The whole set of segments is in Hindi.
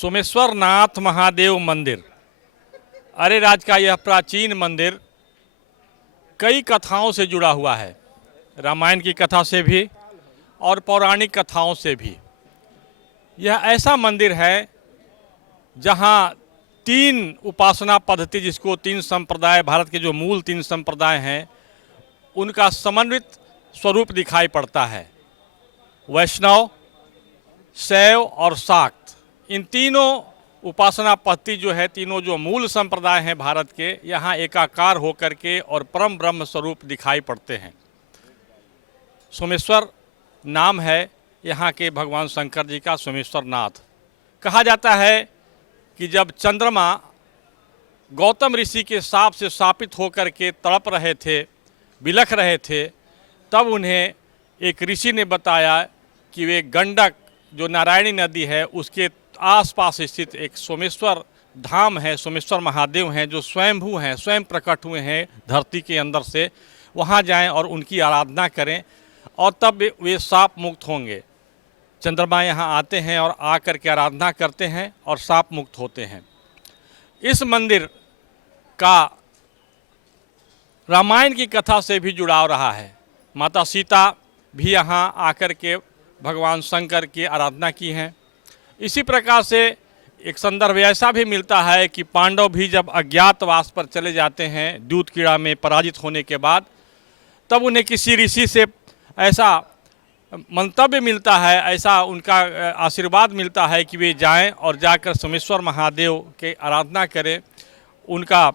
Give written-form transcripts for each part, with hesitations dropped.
सोमेश्वर नाथ महादेव मंदिर अरेराज का यह प्राचीन मंदिर कई कथाओं से जुड़ा हुआ है। रामायण की कथा से भी और पौराणिक कथाओं से भी। यह ऐसा मंदिर है जहां तीन उपासना पद्धति, जिसको तीन संप्रदाय, भारत के जो मूल तीन संप्रदाय हैं, उनका समन्वित स्वरूप दिखाई पड़ता है। वैष्णव, शैव और शाक्त, इन तीनों उपासना पद्धति जो है, तीनों जो मूल संप्रदाय हैं भारत के, यहाँ एकाकार होकर के और परम ब्रह्म स्वरूप दिखाई पड़ते हैं। सोमेश्वर नाम है यहाँ के भगवान शंकर जी का, सोमेश्वर नाथ। कहा जाता है कि जब चंद्रमा गौतम ऋषि के शाप से शापित होकर के तड़प रहे थे, बिलख रहे थे, तब उन्हें एक ऋषि ने बताया कि वे गंडक, जो नारायणी नदी है, उसके आसपास स्थित एक सोमेश्वर धाम है, सोमेश्वर महादेव हैं, जो स्वयंभू हैं, स्वयं प्रकट हुए हैं धरती के अंदर से। वहाँ जाएं और उनकी आराधना करें और तब वे शाप मुक्त होंगे। चंद्रमा यहाँ आते हैं और आकर के आराधना करते हैं और शाप मुक्त होते हैं। इस मंदिर का रामायण की कथा से भी जुड़ाव रहा है। माता सीता भी यहाँ आकर के भगवान शंकर की आराधना की हैं। इसी प्रकार से एक संदर्भ ऐसा भी मिलता है कि पांडव भी जब अज्ञातवास पर चले जाते हैं दूत कीड़ा में पराजित होने के बाद, तब उन्हें किसी ऋषि से ऐसा मंतव्य मिलता है, ऐसा उनका आशीर्वाद मिलता है कि वे जाएं और जाकर सोमेश्वर महादेव के आराधना करें, उनका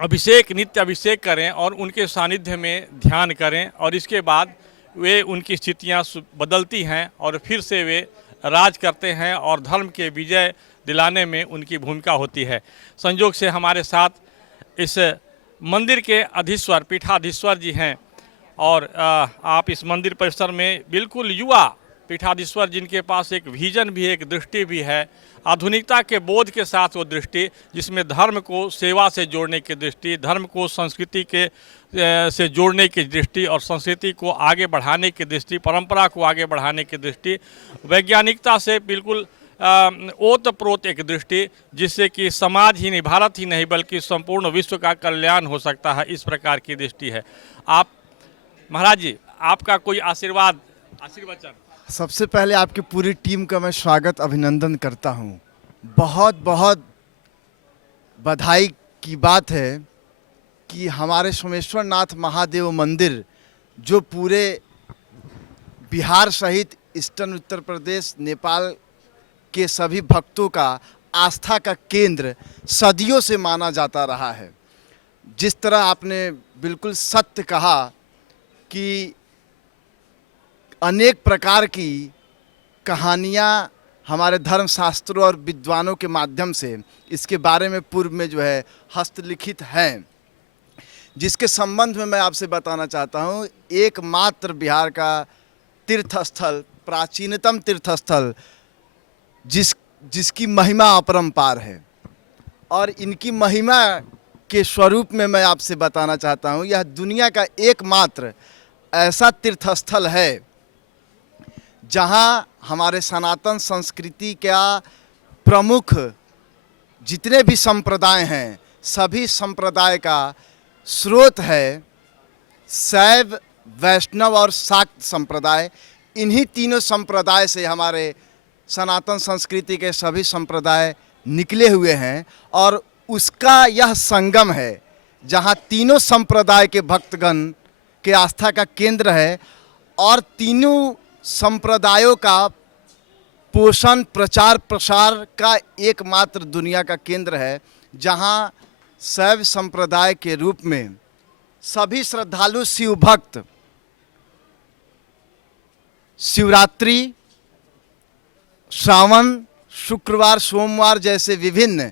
अभिषेक, नित्य अभिषेक करें और उनके सानिध्य में ध्यान करें, और इसके बाद वे उनकी स्थितियां बदलती हैं और फिर से वे राज करते हैं और धर्म के विजय दिलाने में उनकी भूमिका होती है। संयोग से हमारे साथ इस मंदिर के अधीश्वर, पीठाधीश्वर जी हैं, और आप इस मंदिर परिसर में बिल्कुल युवा पीठाधीश्वर, जिनके पास एक विजन भी, एक दृष्टि भी है, आधुनिकता के बोध के साथ वो दृष्टि, जिसमें धर्म को सेवा से जोड़ने की दृष्टि, धर्म को संस्कृति के से जोड़ने की दृष्टि और संस्कृति को आगे बढ़ाने की दृष्टि, परंपरा को आगे बढ़ाने की दृष्टि, वैज्ञानिकता से बिल्कुल ओतप्रोत एक दृष्टि, जिससे कि समाज ही नहीं, भारत ही नहीं बल्कि संपूर्ण विश्व का कल्याण हो सकता है, इस प्रकार की दृष्टि है। आप महाराज जी, आपका कोई आशीर्वचन। सबसे पहले आपकी पूरी टीम का मैं स्वागत, अभिनंदन करता हूं। बहुत बहुत बधाई की बात है कि हमारे सोमेश्वर नाथ महादेव मंदिर, जो पूरे बिहार सहित ईस्टर्न उत्तर प्रदेश, नेपाल के सभी भक्तों का आस्था का केंद्र सदियों से माना जाता रहा है। जिस तरह आपने बिल्कुल सत्य कहा कि अनेक प्रकार की कहानियाँ हमारे धर्मशास्त्रों और विद्वानों के माध्यम से इसके बारे में पूर्व में जो है हस्तलिखित हैं, जिसके संबंध में मैं आपसे बताना चाहता हूँ। एकमात्र बिहार का तीर्थस्थल, प्राचीनतम तीर्थस्थल, जिसकी महिमा अपरंपार है, और इनकी महिमा के स्वरूप में मैं आपसे बताना चाहता हूँ, यह दुनिया का एकमात्र ऐसा तीर्थस्थल है जहाँ हमारे सनातन संस्कृति का प्रमुख जितने भी संप्रदाय हैं, सभी संप्रदाय का स्रोत है शैव, वैष्णव और शाक्त संप्रदाय। इन्हीं तीनों संप्रदाय से हमारे सनातन संस्कृति के सभी संप्रदाय निकले हुए हैं, और उसका यह संगम है जहाँ तीनों संप्रदाय के भक्तगण के आस्था का केंद्र है, और तीनों संप्रदायों का पोषण, प्रचार प्रसार का एकमात्र दुनिया का केंद्र है, जहां शैव संप्रदाय के रूप में सभी श्रद्धालु शिव भक्त शिवरात्रि, श्रावण शुक्रवार, सोमवार जैसे विभिन्न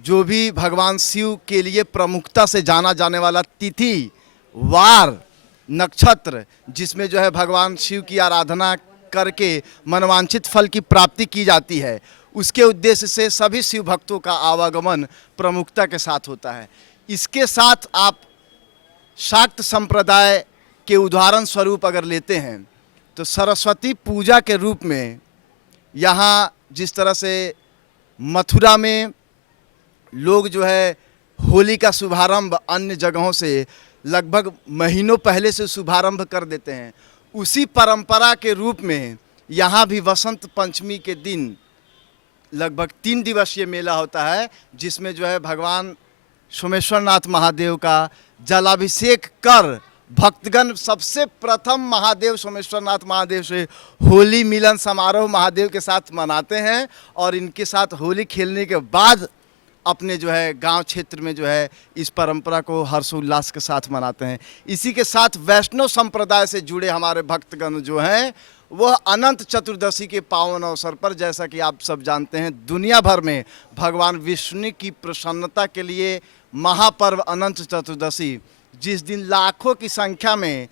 जो भी भगवान शिव के लिए प्रमुखता से जाना जाने वाला तिथि, वार, नक्षत्र, जिसमें जो है भगवान शिव की आराधना करके मनवांछित फल की प्राप्ति की जाती है, उसके उद्देश्य से सभी शिव भक्तों का आवागमन प्रमुखता के साथ होता है। इसके साथ आप शाक्त संप्रदाय के उदाहरण स्वरूप अगर लेते हैं तो सरस्वती पूजा के रूप में यहाँ जिस तरह से मथुरा में लोग जो है होली का शुभारंभ अन्य जगहों से लगभग महीनों पहले से शुभारंभ कर देते हैं। उसी परंपरा के रूप में यहाँ भी वसंत पंचमी के दिन लगभग 3 दिवसीय मेला होता है, जिसमें जो है भगवान सोमेश्वरनाथ महादेव का जलाभिषेक कर भक्तगण सबसे प्रथम महादेव सोमेश्वरनाथ महादेव से होली मिलन समारोह महादेव के साथ मनाते हैं और इनके साथ होली खेलने के बाद अपने जो है गांव क्षेत्र में जो है इस परंपरा को हर्षोल्लास के साथ मनाते हैं। इसी के साथ वैष्णव संप्रदाय से जुड़े हमारे भक्तगण जो हैं वह अनंत चतुर्दशी के पावन अवसर पर, जैसा कि आप सब जानते हैं, दुनिया भर में भगवान विष्णु की प्रसन्नता के लिए महापर्व अनंत चतुर्दशी, जिस दिन लाखों की संख्या में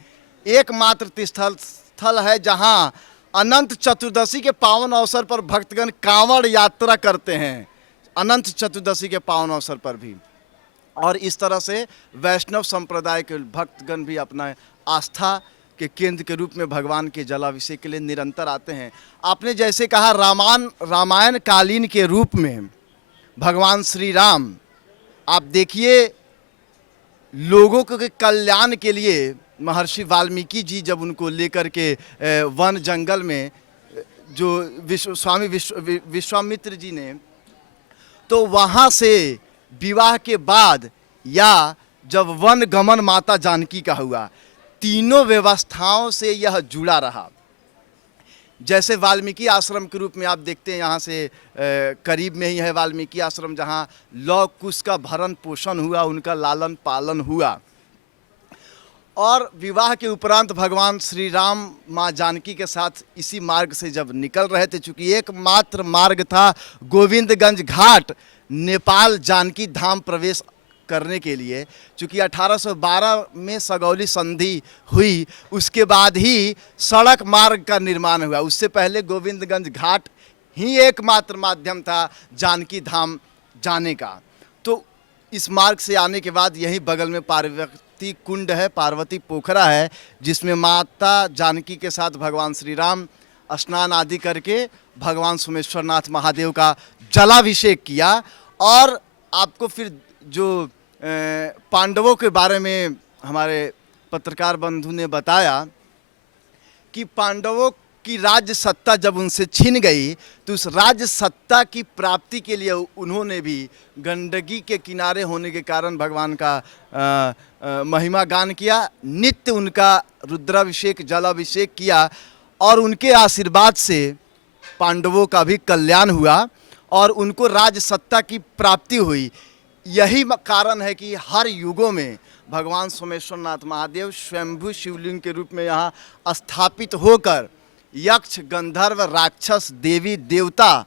एकमात्र तीर्थस्थल है जहां अनंत चतुर्दशी के पावन अवसर पर भक्तगण कांवड़ यात्रा करते हैं, अनंत चतुर्दशी के पावन अवसर पर भी। और इस तरह से वैष्णव संप्रदाय के भक्तगण भी अपना आस्था के केंद्र के रूप में भगवान के जलाभिषेक के लिए निरंतर आते हैं। आपने जैसे कहा रामायण कालीन के रूप में भगवान श्री राम, आप देखिए लोगों के कल्याण के लिए महर्षि वाल्मीकि जी जब उनको लेकर के वन जंगल में जो स्वामी विश्वामित्र जी ने, तो वहाँ से विवाह के बाद या जब वन गमन माता जानकी का हुआ, तीनों व्यवस्थाओं से यह जुड़ा रहा। जैसे वाल्मीकि आश्रम के रूप में आप देखते हैं, यहाँ से करीब में ही है वाल्मीकि आश्रम, जहाँ लौ कुश का भरण पोषण हुआ, उनका लालन पालन हुआ। और विवाह के उपरांत भगवान श्री राम माँ जानकी के साथ इसी मार्ग से जब निकल रहे थे, चूँकि एकमात्र मार्ग था गोविंदगंज घाट नेपाल जानकी धाम प्रवेश करने के लिए, चूँकि 1812 में सगौली संधि हुई, उसके बाद ही सड़क मार्ग का निर्माण हुआ। उससे पहले गोविंदगंज घाट ही एकमात्र माध्यम था जानकी धाम जाने का। तो इस मार्ग से आने के बाद यही बगल में पार्वती कुंड है, पार्वती पोखरा है, जिसमें माता जानकी के साथ भगवान श्री राम स्नान आदि करके भगवान सोमेश्वरनाथ महादेव का जलाभिषेक किया। और आपको फिर जो पांडवों के बारे में हमारे पत्रकार बंधु ने बताया कि पांडवों की राज्य सत्ता जब उनसे छीन गई, तो उस राज्य सत्ता की प्राप्ति के लिए उन्होंने भी गंडकी के किनारे होने के कारण भगवान का महिमा गान किया, नित्य उनका रुद्राभिषेक जलाभिषेक किया और उनके आशीर्वाद से पांडवों का भी कल्याण हुआ और उनको राज्य सत्ता की प्राप्ति हुई। यही कारण है कि हर युगों में भगवान सोमेश्वरनाथ महादेव स्वयंभू शिवलिंग के रूप में यहाँ स्थापित होकर यक्ष गंधर्व राक्षस देवी देवता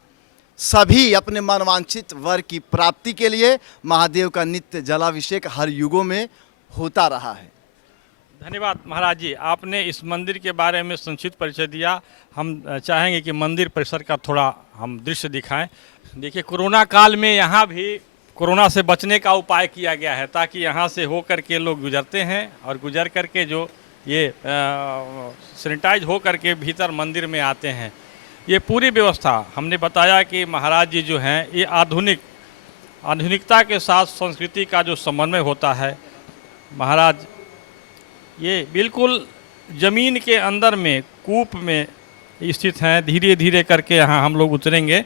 सभी अपने मनवांछित वर की प्राप्ति के लिए महादेव का नित्य जलाभिषेक हर युगों में होता रहा है। धन्यवाद महाराज जी, आपने इस मंदिर के बारे में संक्षिप्त परिचय दिया। हम चाहेंगे कि मंदिर परिसर का थोड़ा हम दृश्य दिखाएं। देखिए, कोरोना काल में यहाँ भी कोरोना से बचने का उपाय किया गया है, ताकि यहाँ से हो कर के लोग गुजरते हैं और गुजर कर के जो ये सैनिटाइज हो कर के भीतर मंदिर में आते हैं। ये पूरी व्यवस्था हमने बताया कि महाराज जी जो हैं ये आधुनिकता के साथ संस्कृति का जो समन्वय होता है। महाराज ये बिल्कुल ज़मीन के अंदर में कूप में स्थित हैं। धीरे धीरे करके यहाँ हम लोग उतरेंगे।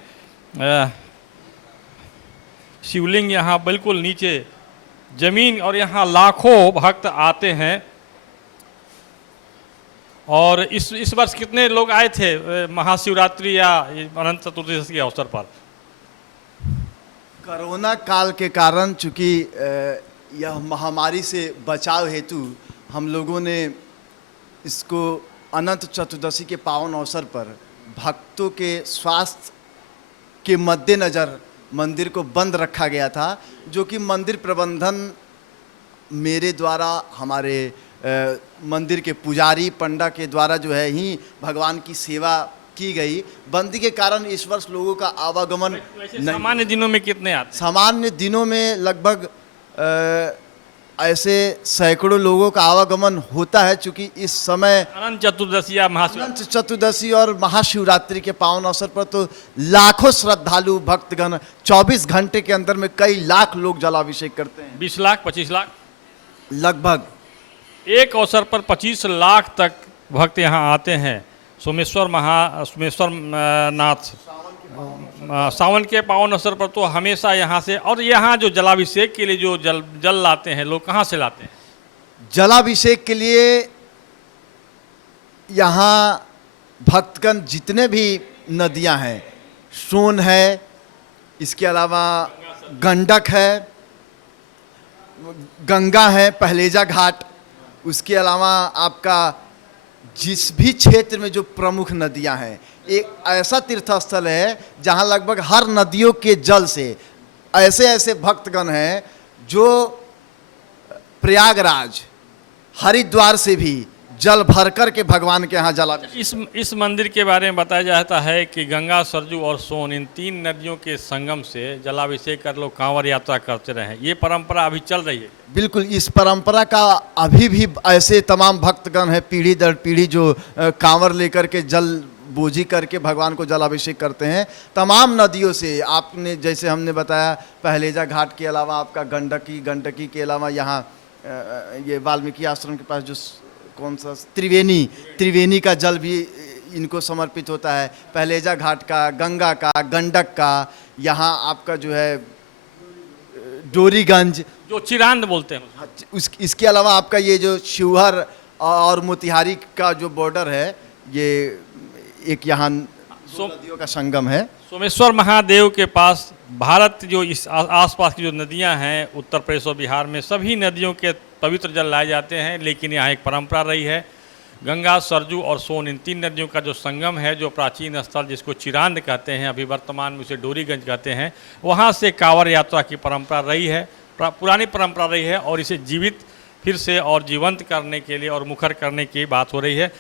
शिवलिंग यहाँ बिल्कुल नीचे जमीन, और यहाँ लाखों भक्त आते हैं। और इस वर्ष कितने लोग आए थे महाशिवरात्रि या अनंत चतुर्दशी के अवसर पर? कोरोना काल के कारण चूँकि यह महामारी से बचाव हेतु हम लोगों ने इसको अनंत चतुर्दशी के पावन अवसर पर भक्तों के स्वास्थ्य के मद्देनज़र मंदिर को बंद रखा गया था, जो कि मंदिर प्रबंधन मेरे द्वारा, हमारे मंदिर के पुजारी पंडा के द्वारा जो है ही भगवान की सेवा की गई। बंदी के कारण इस वर्ष लोगों का आवागमन सामान्य दिनों में कितने आते? सामान्य दिनों में लगभग ऐसे सैकड़ों लोगों का आवागमन होता है, चूंकि इस समय अनंत चतुर्दशी या महाशिवरात्रि अनंत चतुर्दशी और महाशिवरात्रि के पावन अवसर पर तो लाखों श्रद्धालु भक्तगण 24 घंटे के अंदर में कई लाख लोग जलाभिषेक करते हैं। 20 लाख 25 लाख लगभग एक अवसर पर 25 लाख तक भक्त यहाँ आते हैं। सोमेश्वर नाथ सावन के पावन अवसर पर तो हमेशा यहाँ से, और यहाँ जो जलाभिषेक के लिए जो जल लाते हैं लोग, कहाँ से लाते हैं? जलाभिषेक के लिए यहाँ भक्तगण जितने भी नदियाँ हैं, सोन है, इसके अलावा गंडक है, गंगा है, पहलेजा घाट, उसके अलावा आपका जिस भी क्षेत्र में जो प्रमुख नदियां हैं, एक ऐसा तीर्थ स्थल है जहां लगभग हर नदियों के जल से ऐसे ऐसे भक्तगण हैं जो प्रयागराज, हरिद्वार से भी जल भर कर के भगवान के यहाँ जलाभिषेक। इस मंदिर के बारे में बताया जाता है कि गंगा, सरजू और सोन, इन 3 नदियों के संगम से जलाभिषेक कर लोग कांवड़ यात्रा करते रहे। ये परंपरा अभी चल रही है। बिल्कुल, इस परंपरा का अभी भी ऐसे तमाम भक्तगण हैं पीढ़ी दर पीढ़ी जो कांवर लेकर के जल बोझी करके भगवान को जलाभिषेक करते हैं। तमाम नदियों से, आपने जैसे हमने बताया पहलेजा घाट के अलावा आपका गंडकी के अलावा यहाँ ये वाल्मीकि आश्रम के पास जो कौन सा त्रिवेणी का जल भी इनको समर्पित होता है। पहलेजा घाट का, गंगा का, गंडक का, यहाँ आपका जो है डोरीगंज जो चिरांद बोलते हैं, इसके अलावा आपका ये जो शिवहर और मोतिहारी का जो बॉर्डर है, ये एक यहाँ नदियों का संगम है। सोमेश्वर महादेव के पास भारत जो इस आसपास की जो नदियां हैं, उत्तर प्रदेश और बिहार में सभी नदियों के पवित्र जल लाए जाते हैं। लेकिन यहाँ एक परंपरा रही है, गंगा, सरजू और सोन, इन 3 नदियों का जो संगम है, जो प्राचीन स्थल जिसको चिरांद कहते हैं, अभी वर्तमान में उसे डोरीगंज कहते हैं, वहाँ से कांवड़ यात्रा की परंपरा रही है, पुरानी परंपरा रही है। और इसे जीवित फिर से और जीवंत करने के लिए और मुखर करने की बात हो रही है।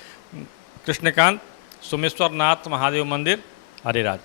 कृष्णकांत, सोमेश्वर नाथ महादेव मंदिर, हरिराज।